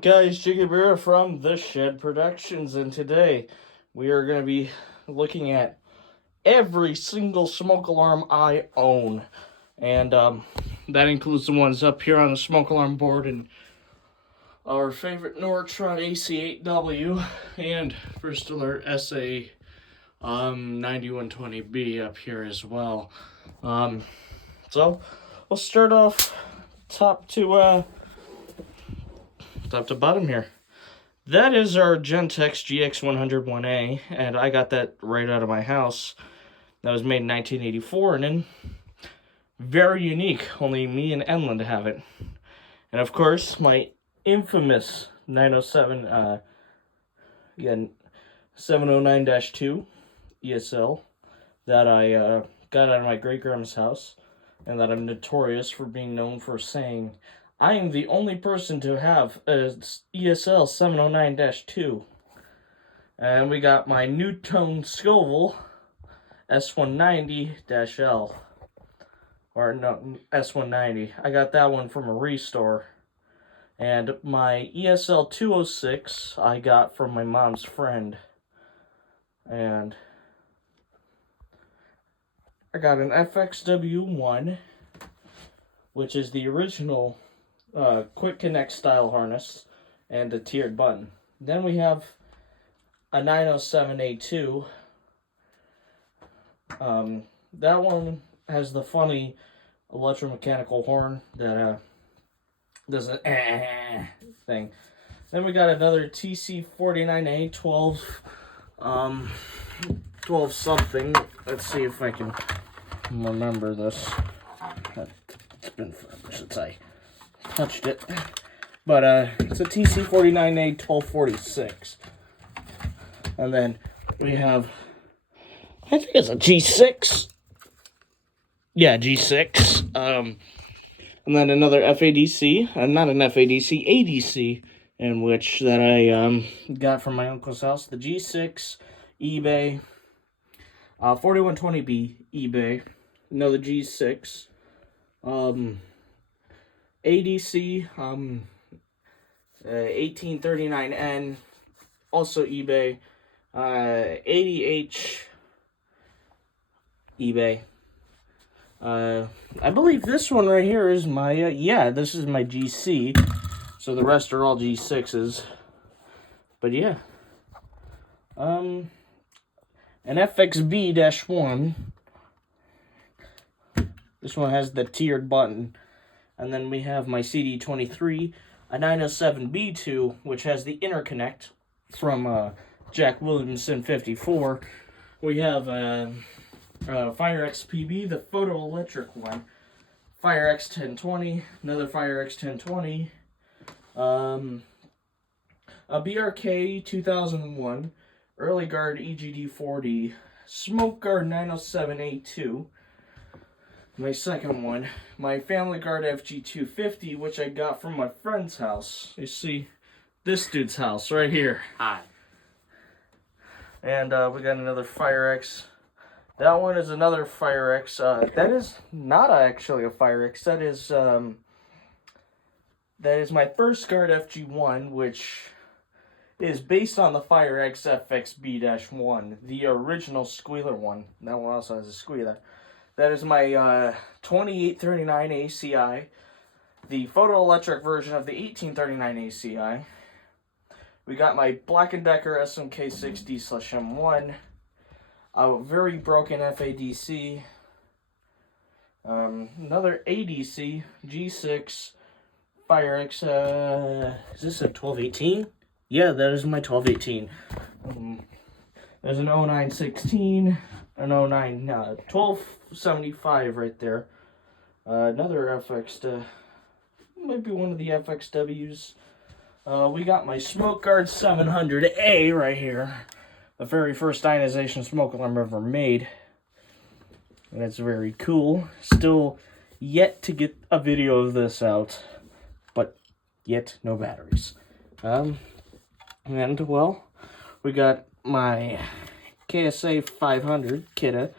up, guys? Jiggy Bear from The Shed Productions, and today we are going to be looking at every single smoke alarm I own. And that includes the ones up here on the smoke alarm board and our favorite Nortron AC8W and First Alert SA 9120B up here as well. So we'll start off top to bottom here. That is our Gentex GX101A, and I got that right out of my house. That was made in 1984, and then very unique. Only me and Enland have it. And of course, my infamous 907, 709-2 ESL that I got out of my great-grandma's house, and that I'm notorious for being known for saying, I am the only person to have a ESL 709-2. And we got my Newtone Scoville S190-L. Or no, S190. I got that one from a restore. And my ESL 206 I got from my mom's friend. And I got an FXW1, which is the original quick connect style harness and a tiered button. Then we have a 907A2. That one has the funny electromechanical horn that does an thing. Then we got another TC49A 12 something. Let's see if I can remember this. It's been forever since I touched it. But it's a TC49A 1246. And then we have, I think it's a G6. Yeah, G6. And then another FADC, not an FADC, ADC, in which that I got from my uncle's house. The G6, eBay, 4120B, eBay, another G6, ADC, 1839N, also eBay, 80H, eBay. I believe this one right here is my, this is my GC, so the rest are all G6s, but yeah, an FXB-1, this one has the tiered button, and then we have my CD23, a 907B2, which has the interconnect from Jack Williamson 54, we have Fire XPB, the photoelectric one. Fire X1020, another Fire X1020. A BRK 2001, Early Guard EGD40, Smoke Guard 907A2. My second one, my Family Guard FG250, which I got from my friend's house. You see, this dude's house right here. Hi. And we got another Fire X. That one is another Fire X. That is not actually a Fire X. That is my First Guard FG1, which is based on the Fire X FXB-1, the original squealer one. That one also has a squealer. That is my 2839 ACI, the photoelectric version of the 1839 ACI. We got my Black & Decker SMK60/M1. A very broken FADC, another ADC, G6, Fire X, is this a 1218? Yeah, that is my 1218. There's an 0916, an 1275 right there. Another FX, might be one of the FXWs. We got my Smoke Guard 700A right here. The very first ionization smoke alarm ever made. And it's very cool. Still yet to get a video of this out. But yet no batteries. And well, we got my KSA 500, Kidde.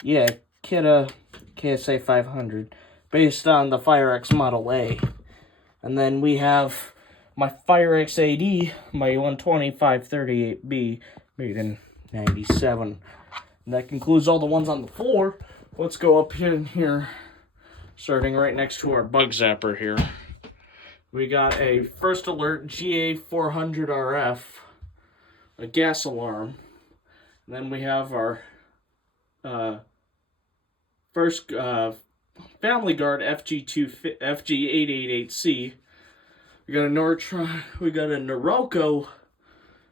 Yeah, Kidde KSA 500. Based on the Fire X Model A. And then we have my Firex AD, my 12538B, made in 97. And that concludes all the ones on the floor. Let's go up here, starting right next to our bug zapper here. We got a First Alert GA400RF, a gas alarm. And then we have our first Family Guard FG888C. We got a Nortron. We got a Norelco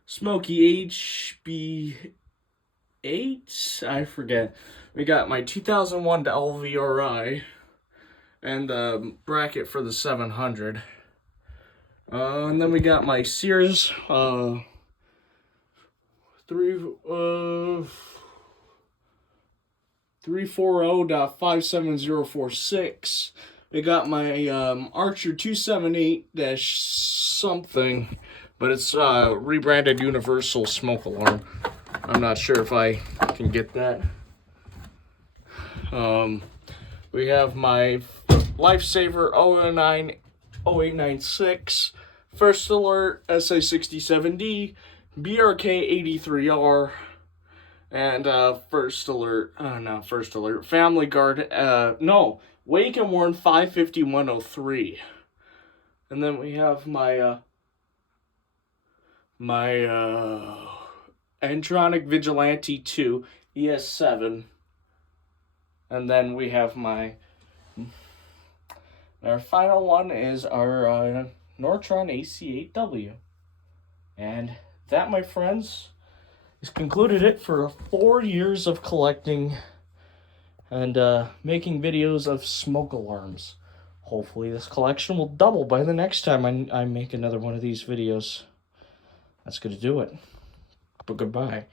Smoky HB8. I forget. We got my 2001 LVRI and the bracket for the 700. And then we got my Sears 340.57046. We got my Archer 278-something, but it's rebranded Universal Smoke Alarm. I'm not sure if I can get that. We have my Lifesaver 0896, First Alert SA67D, BRK83R, and First Alert, Family Guard, Wake and Warn 55103. And then we have my Entronic Vigilante 2 ES7. And then we have our final one is our Nortron AC8W. And that, my friends, has concluded it for 4 years of collecting and making videos of smoke alarms. Hopefully this collection will double by the next time I make another one of these videos. That's going to do it. But goodbye.